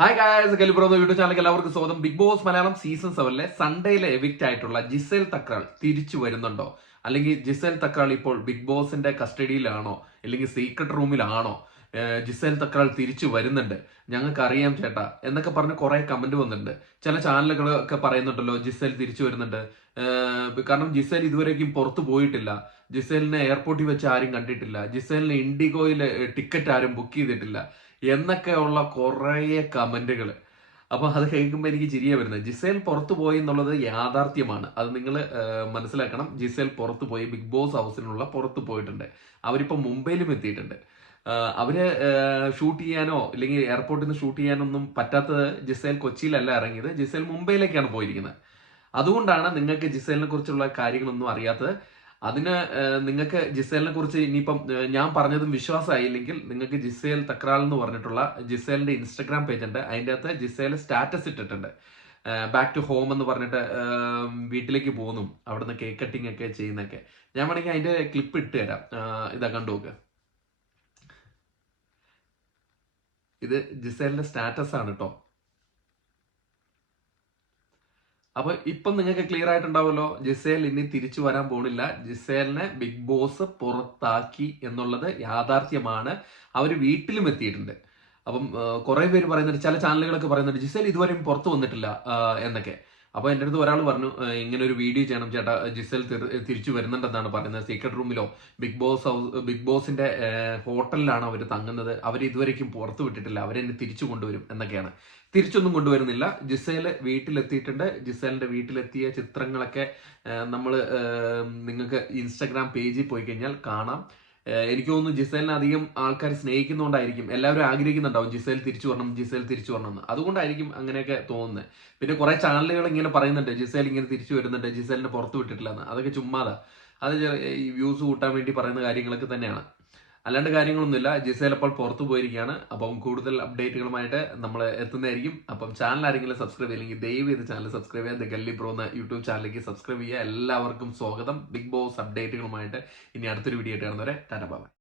Hi guys, കലിബ്രോ YouTube ചാനലിലേക്ക് എല്ലാവർക്കും സ്വാഗതം. ബിഗ് ബോസ് മലയാളം സീസൺ 7 സൺഡേയിലെ എവിക്റ്റ് ആയിട്ടുള്ള ജിസേൽ തക്രാൾ തിരിച്ചു വരുന്നുണ്ടോ? അല്ലെങ്കിൽ ജിസേൽ തക്രാൾ ഇപ്പോൾ ബിഗ് ബോസിന്റെ കസ്റ്റഡിയിലാണോ? അല്ലെങ്കിൽ സീക്രട്ട് റൂമിലാണോ? ജിസേൽ തക്രാൾ തിരിച്ചു വരുന്നുണ്ട്, ഞങ്ങൾക്ക് അറിയാം ചേട്ടാ എന്നൊക്കെ പറഞ്ഞ് കുറെ കമന്റ് വന്നിട്ടുണ്ട്. ചില ചാനലുകളൊക്കെ പറയുന്നുണ്ടല്ലോ ജിസേൽ തിരിച്ചു വരുന്നുണ്ട്. കാരണം ജിസേൽ ഇതുവരേക്കും പുറത്തു പോയിട്ടില്ല. ജിസേലിനെ എയർപോർട്ടിൽ വെച്ച് ആരും കണ്ടിട്ടില്ല. ജിസേലിന് ഇൻഡിഗോയിൽ ടിക്കറ്റ് ആരും ബുക്ക് ചെയ്തിട്ടില്ല എന്നൊക്കെയുള്ള കുറേ കമന്റുകൾ. അപ്പൊ അത് കേൾക്കുമ്പോൾ എനിക്ക് ചിരിയാ വരുന്നത്. ജിസേൽ പുറത്തു പോയി എന്നുള്ളത് യാഥാർത്ഥ്യമാണ്. അത് നിങ്ങൾ മനസ്സിലാക്കണം. ജിസേൽ പുറത്തു പോയി, ബിഗ് ബോസ് ഹൗസിനുള്ള പുറത്തു പോയിട്ടുണ്ട്. അവരിപ്പോ മുംബൈയിലും എത്തിയിട്ടുണ്ട്. അവര് ഷൂട്ട് ചെയ്യാനോ അല്ലെങ്കിൽ എയർപോർട്ടിൽ നിന്ന് ഷൂട്ട് ചെയ്യാനൊന്നും പറ്റാത്തത് ജിസേൽ കൊച്ചിയിലല്ല ഇറങ്ങിയത്, ജിസേൽ മുംബൈയിലേക്കാണ് പോയിരിക്കുന്നത്. അതുകൊണ്ടാണ് നിങ്ങൾക്ക് ജിസേലിനെ കുറിച്ചുള്ള കാര്യങ്ങളൊന്നും അറിയാത്തത്. അതിന് നിങ്ങൾക്ക് ജിസേലിനെ കുറിച്ച് ഇനിയിപ്പം ഞാൻ പറഞ്ഞതും വിശ്വാസമായില്ലെങ്കിൽ നിങ്ങൾക്ക് ജിസേൽ തക്രാൾ എന്ന് പറഞ്ഞിട്ടുള്ള ജിസേലിന്റെ ഇൻസ്റ്റഗ്രാം പേജ് ഉണ്ട്. അതിൻ്റെ അകത്ത് ജിസേൽ സ്റ്റാറ്റസ് ഇട്ടിട്ടുണ്ട്, ബാക്ക് ടു ഹോം എന്ന് പറഞ്ഞിട്ട് വീട്ടിലേക്ക് പോകുന്നു, അവിടുന്ന് കേക്ക് കട്ടിങ് ഒക്കെ ചെയ്യുന്നൊക്കെ. ഞാൻ വേണമെങ്കിൽ അതിന്റെ ക്ലിപ്പ് ഇട്ട് തരാം. ഇതാ കണ്ടു നോക്ക്. ഇത് ജിസേലിന്റെ സ്റ്റാറ്റസ് ആണ് കേട്ടോ. അപ്പൊ ഇപ്പം നിങ്ങൾക്ക് ക്ലിയർ ആയിട്ടുണ്ടാവുമല്ലോ, ജിസേൽ ഇനി തിരിച്ചു വരാൻ പോണില്ല. ജിസേലിനെ ബിഗ് ബോസ് പുറത്താക്കി എന്നുള്ളത് യാഥാർത്ഥ്യമാണ്. അവര് വീട്ടിലും എത്തിയിട്ടുണ്ട്. അപ്പം കുറെ പേര് പറയുന്നുണ്ട്, ചില ചാനലുകളൊക്കെ പറയുന്നുണ്ട് ജിസേൽ ഇതുവരെയും പുറത്തു വന്നിട്ടില്ല എന്നൊക്കെ. അപ്പൊ എൻ്റെ അടുത്ത് ഒരാൾ പറഞ്ഞു, ഇങ്ങനെ ഒരു വീഡിയോ ചെയ്യണം ചേട്ടാ, ജിസേൽ തിരിച്ചു വരുന്നുണ്ടെന്നാണ് പറയുന്നത്. സീക്രട്ട് റൂമിലോ ബിഗ് ബോസിന്റെ ഹോട്ടലിലാണ് അവർ തങ്ങുന്നത്. അവർ ഇതുവരെയും പുറത്തു വിട്ടിട്ടില്ല, അവരെന്നെ തിരിച്ചു കൊണ്ടുവരും എന്നൊക്കെയാണ്. തിരിച്ചൊന്നും കൊണ്ടുവരുന്നില്ല. ജിസേല് വീട്ടിലെത്തിയിട്ടുണ്ട്. ജിസേലിന്റെ വീട്ടിലെത്തിയ ചിത്രങ്ങളൊക്കെ നമ്മൾ നിങ്ങൾക്ക് ഇൻസ്റ്റഗ്രാം പേജിൽ പോയി കഴിഞ്ഞാൽ കാണാം. എനിക്ക് തോന്നുന്നു ജിസേലിനെ അധികം ആൾക്കാർ സ്നേഹിക്കുന്നതുകൊണ്ടായിരിക്കും, എല്ലാവരും ആഗ്രഹിക്കുന്നുണ്ടാവും ജിസേൽ തിരിച്ചു വരണം, ജിസേൽ തിരിച്ചു വരണം എന്ന്. അതുകൊണ്ടായിരിക്കും അങ്ങനെയൊക്കെ തോന്നുന്നത്. പിന്നെ കുറെ ചാനലുകൾ ഇങ്ങനെ പറയുന്നുണ്ട് ജിസേൽ ഇങ്ങനെ തിരിച്ചു വരുന്നുണ്ട്, ജിസേലിനെ പുറത്തു വിട്ടിട്ടില്ല എന്ന്. അതൊക്കെ ചുമ്മാതാ. അത് ഈ വ്യൂസ് കൂട്ടാൻ വേണ്ടി പറയുന്ന കാര്യങ്ങളൊക്കെ തന്നെയാണ്, അല്ലാണ്ട് കാര്യങ്ങളൊന്നുമില്ല. ജിസേൽ അപ്പോൾ പുറത്തു പോയിരിക്കുകയാണ്. അപ്പം കൂടുതൽ അപ്ഡേറ്റുകളുമായിട്ട് നമ്മൾ എത്തുന്നതായിരിക്കും. അപ്പം ചാനൽ ആരെങ്കിലും സബ്സ്ക്രൈബ് ചെയ്യില്ലെങ്കിൽ ദയവ് ചെയ്ത് ചാനൽ സബ്സ്ക്രൈബ് ചെയ്യുക. ദ ഗല്ലി ബ്രോ എന്ന യൂട്യൂബ് ചാനലിലേക്ക് സബ്സ്ക്രൈബ് ചെയ്യുക. എല്ലാവർക്കും സ്വാഗതം. ബിഗ് ബോസ് അപ്ഡേറ്റുകളുമായിട്ട് ഇനി അടുത്തൊരു വീഡിയോ ആയിട്ട് കാണുന്നവരെ ടാറ്റ ബൈ.